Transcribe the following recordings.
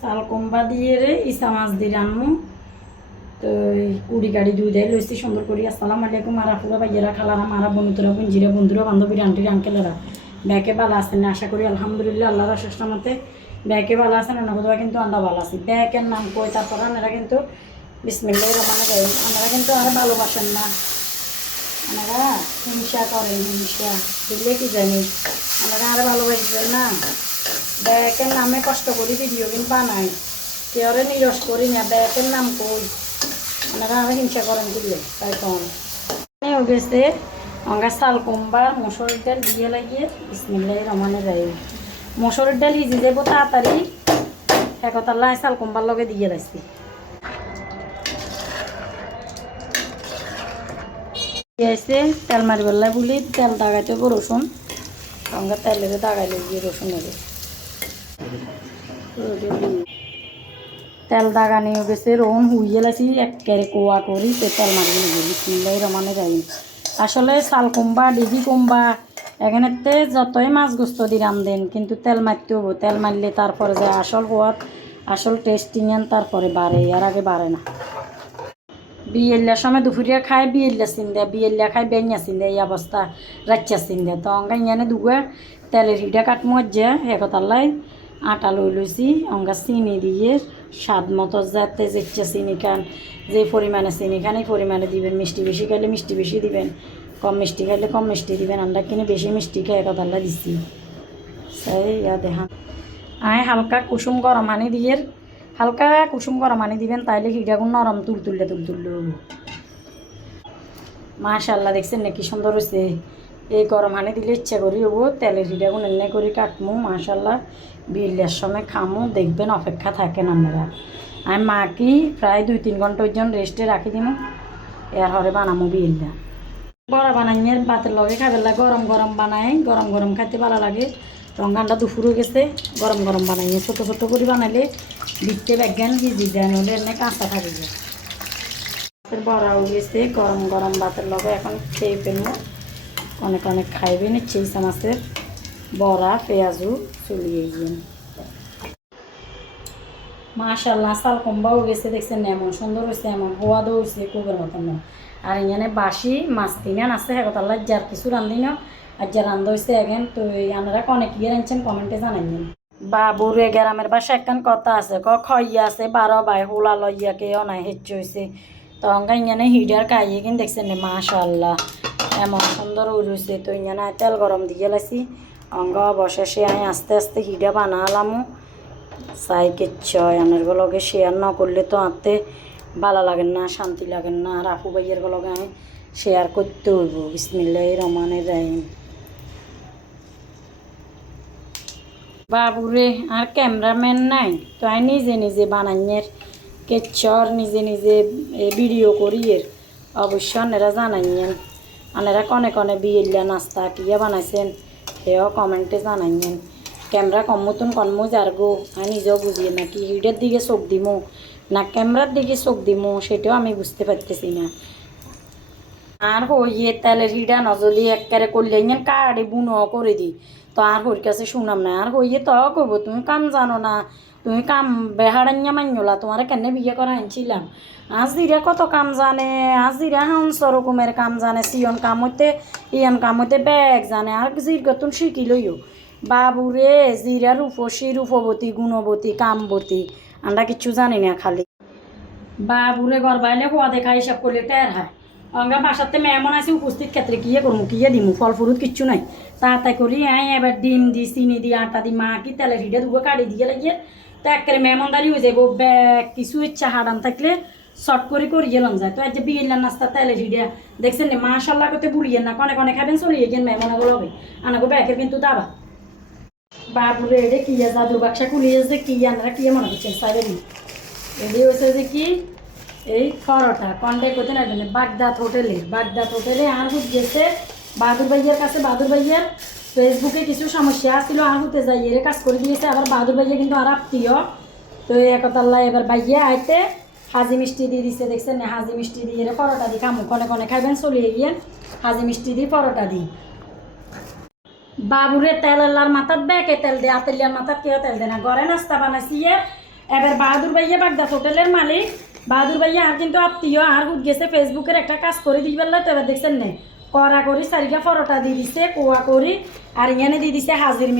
চাল কম্বা দিয়ে রে ইসা মাছ দিয়ে রান্নু তো কুড়ি গাড়ি দুই দেয় লইছি সুন্দর করি। আসসালামু আলাইকুম মারা পুরা ভাইয়েরা খালারা মারা বন্ধুরা বঞ্জিরা বন্ধুরা বান্ধবীরা আন্টিরা আঙ্কেলেরা ব্যাকে ভালো আছেন আশা করি আলহামদুলিল্লাহ আল্লাহর অশেষ রহমতে ব্যাকে ভালো আছেন না কিন্তু আমরা ভালো আছি। ব্যাকের নাম কই তারপর আপনারা কিন্তু বিসমিল্লাহির রহমানির রহিম আপনারা কিন্তু আর ভালোবাসেন না, আপনারা হিংসা করেন, হিংসা বুঝলে কি জানি আপনারা আর ভালোবাসবেন না। ব্যাকের নামে কষ্ট করি ভিডিও কিন্তু বানাই কেউরে নিরস করি না, ব্যাকের নাম কই আপনারা আর হিংসা করেন বুঝলে তাই কম হয়ে গেছে। অঙ্গা চাল কমবার মসুরের ডাল দিয়ে লাগিয়ে বিসমিল্লাহির রহমানির রহিম মসুরের ডাল ইজি যাবো তাড়াতাড়ি একতাল্লাহ চাল কমবার লগে দিয়ে রাখছি। আছে তেল মারিবেলা বলি তেল দাগাইতে হবো রসুন অঙ্গা তেলের দাগাই লাগিয়ে রসুন নেবে তেল দাগানি গেছে রোহন হুইয়ে লাইছি একেবারে কোয়া করি তেল মারিয়ে নেবে বিসমিল্লাহির রহমানির রহিম। আসলে চাল কমবা ডিগি কমবা এখানেতে যতই মাছ গোস্ত দি রান্ধেন কিন্তু তেল মারতে হবো, তেল মারলে তারপরে যে আসল হওয়ার আসল টেস্টিং আন তারপরে বাড়ে, আর আগে বাড়ে না। বিয়েলিয়ার সময় দুপুরিয়া খায় বিয়েলিয়া চিন বিয়েলিয়া খায় বেঞ্ঞা চিন এই অবস্থা রাচ্চা চিন তো অঙ্গা ইয়ানে দুগুয়া তেলের হিডা কাটমো যে একতাল্লাই আটা লইছি অঙ্গা চিনি দিয়ে স্বাদ মতো যাতে যেচ্ছা চিনি খান যে পরিমাণে চিনি খান এই পরিমাণে দিবেন। মিষ্টি বেশি খাইলে মিষ্টি বেশি দিবেন, কম মিষ্টি খাইলে কম মিষ্টি দিবেন। আমরা কিনে বেশি মিষ্টি খাই একতাল্লা দিচ্ছি সেই ইয়া দেখান। হালকা কুসুম গরম পানি দিয়ে হালকা কুসুম গরম পানি দিবেন তাইলে হিডাগুন নরম তুলতুলে হবো। মাশাআল্লাহ দেখছেন নাকি সুন্দর হয়েছে। এই গরম পানি দিলে ইচ্ছা করি হবো তেলের হিডাগুন এনে করে কাটমু মাশাআল্লাহ বিয়ের সময় খামু দেখবেন অপেক্ষা থাকেন আপনারা। আমি মাকি প্রায় 2-3 ঘন্টা ওইজন রেস্টে রাখি দিমু এর হরে বানামু বিয়েলটা। বড়া বানাইয়ে ভাতের লগে খাবেলা গরম গরম বানাই গরম গরম খাইতে ভালো লাগে। রঙানটা দুপুরও গেছে গরম গরম বানাইয়ে ছোটো ছোটো করে বানাইলে দিতে ব্যাজ্ঞান ভিজি দেন হলে এনে কাঁচা থাকে যায়। বড়াও গেছে গরম গরম ভাতের লগে এখন খেয়ে ফেলবো। অনেক অনেক খাইবে নিচ্ছে ইসা মাছের বড়া পেঁয়াজু চলিয়ে গিয়ে মাশাআল্লাহ চাল কম্বাও গেছে দেখছেন এমন সুন্দর হয়েছে এমন হওয়াদও হয়েছে খুবের মতন। আর এখানে বাসি মাছ তিনান আছে হেকতাল্লা যার কিছু রান্ধি না আর যা রান্ধা হয়েছে এখন তো আপনারা কনে কি রাঁধছেন কমেন্টে জানাইবেন। বাবুরে গ্রামের বাসা একখান কথা আছে খইয়া আছে 12 বাই হোলা লইয়া কে অনাই হেচ্ছ হয়েছে তো অঙ্গা ইങ്ങനെ হিডার খাইয়ে কিন দেখছেন মাশাআল্লাহ এমন সুন্দর উড়ছে। তো ইങ്ങനെ তেল গরম দিয়ে লাইছি অঙ্গ অবশেষে আমি আস্তে আস্তে হিডা বানালামও চাই কেচ্ছয় আনারগুলোকে শেয়ার না করলে তো আঁতে ভালো লাগেন না শান্তি লাগেন না। আর আপু ভাইয়ের গুলোকে আমি শেয়ার করতে হইব বিসমিল্লাহির রহমানির রহিম। বাবুরে আর ক্যামেরাম্যান নাই তো আমি নিজে নিজে বানাইয়ের কেচ্ছর নিজে নিজে ভিডিও করিয়ের অবশ্য আনেরা জানাইয়েন আনেরা কনে কনে বিয়েলিয়া নাস্তা কিয়া বানাইছেন সেও কমেন্টে জানাইয়েন। ক্যামেরা কম মতন কনমো যার গো আমি নিজেও বুঝিয়ে না কি হিডের দিকে চোখ দিমো না ক্যামেরার দিকে চোখ দিমো সেটাও আমি বুঝতে পারতেছি না। আর হইয়ে তেলের হিডা নজলি একবারে করলে কাড়ে বুনো করে দিই তো আর হইর কাছে শুনাম না। আর হইয়ে তো কব তুমি কাম জানো না তুমি কাম বেহারাইয়া মান্যলা তোমার কেন বিয়ে করা আনছিলাম। আজ দিরা কত কাম জানে আজ দিরা হাঁস রকমের কাম জানে সিয়ন কাম হইতে ইয়ন কাম হইতে ব্যাগ জানে আর জিরগতুন শিখি লইও। বাবুরে জিরা রূপসী রূপবতী গুণবতী কামবতী আমরা কিচ্ছু জানি না খালি বাবুরে ঘর বাইলে হওয়া দেখা হিসাব করলে টের হয়। অঙ্গা বাসাতে মেমন আছে উপস্থিত ক্ষেত্রে কিয়ে করবো কিয়ে দিমু ফল ফুরুত কিচ্ছু নাই তাড়াতাড়ি করি এবার ডিম দি চিনি দি আটা দি মা কি তেলের হিডে দুবো কাড়ি দিয়ে লাগিয়ে তো একেবারে মেহমানদারি হয়ে যাবো ব্যাগ কিছু ইচ্ছা হারান থাকলে শর্ট করে করিয়ে লন যায়। তো আজ যে বিয়েলার নাস্তা তেলের হিডে দেখছেন না মাশাআল্লাহ করতে বুড়িয়ে না কনে কনে খাবেন চলিয়ে গেন মেহমানগুলো হবে আনাগো ব্যাগের কিন্তু দাবা। বাবুরে এডে কিয়া জাদুর বাক্সা খুলিয়েছে কি আমরা কি মনে করছেন সাইডের এডে হয়েছে যে কি এই পরোটা কন্ট্যাক্ট করতে না বাগদাদ হোটেলে আর হুট গেছে বাহাদুর ভাইয়ার কাছে। বাহাদুর ভাইয়ার ফেসবুকে কিছু সমস্যা আসছিল আর হতে যাই এর কাজ করে দিয়েছে আবার বাহাদুর ভাইয়া কিন্তু আর আত্মীয় তো একতাল্লাহ এবার ভাইয়া আইতে হাজি মিষ্টি দিয়ে দিচ্ছে দেখছেন না হাজি মিষ্টি দিয়ে পরোটা দিই কামু কনে কনে খাইবেন চলিয়ে গিয়ে হাজি মিষ্টি দিয়ে পরোটা দিই। বাবুরে তেল আল্লাহর মাথাত ব্যাকে তেল দে আতেলিয়ার মাথাত কেউ তেল দে না ঘরে নাস্তা বানাইছি এবার বাহাদুর ভাইয়া বাগদাস হোটেলের মালিক বাহাদুর ভাইয়া আর কিন্তু আত্মীয় আর হুট গেছে ফেসবুকের একটা কাজ করে দিই বললে তো এবার দেখছেন নে কড়া করি চারিটা পরোটা দিয়ে দিছে কোয়া করি আর ইয়ানে দিয়ে দিছে হাজির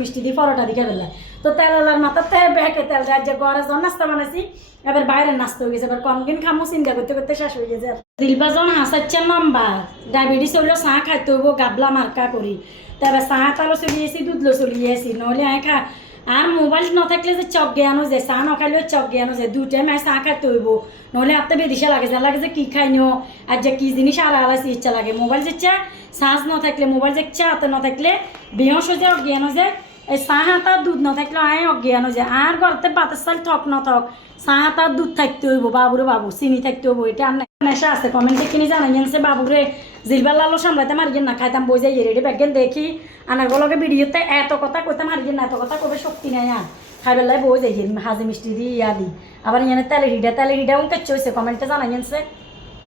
মিষ্টি দিয়ে পরোটা দিকে বেলা তো তেলার মাথাতে ব্যাকে তেল রাজ্যে ঘরে যখন নাস্তা বানাইছি এবার বাইরে নাস্তা হয়ে গেছে এবার কমকিন খামো চিন্তা করতে করতে শেষ হয়ে গেছে দিলবা যখন হাসাচ্ছে লম্বা ডায়াবেটিস হইলো চাহ খাইতে হইব গাবলা মার্কা করি তারপর চাহ তালো চলিয়েছি দুধ লো চলিয়েছি নহলে খা আর মোবাইল না থাকলে যে চক জ্ঞানো যে চাহ না খাইলেও চক জ্ঞানো যে দুই টাইম চাহ খাইতে হইব নহলে আপনার বেদিশা লাগে যে কি খাই নিও আর যে কি জিনিস আর আলাইছি ইচ্ছা লাগে মোবাইল যে চা চার্জ না থাকলে মোবাইল যে চা হাতে না থাকলে বিহস যে অজ্ঞানো যে এই চাহ হাতার দুধ না থাকলে আয় অজ্ঞানো যে আর ঘরতে বাতের চাল থক না থক চাহ হাতার দুধ থাকতে হইব বাবুরে বাবু চিনি থাকতে হইব এটা আপনার নেশা আছে কমেন্টে কিনে জানাই জানছে বাবুরে জিলবার লালো সামলাইতে মারিগেন না খাইতাম বই যাই রেডি ব্যাগেন দেখি আনার গলকে ভিডিওতে এত কথা কইতে মারিগেন না এত কথা কবে শক্তি নাই আর খাইবেলায় বই যাই হাজি মিষ্টি দিয়ে ইয়া দি আবার ইয়ানে তেলে হিডা কেচ্ছে হয়েছে কমেন্টে জানাই জানছে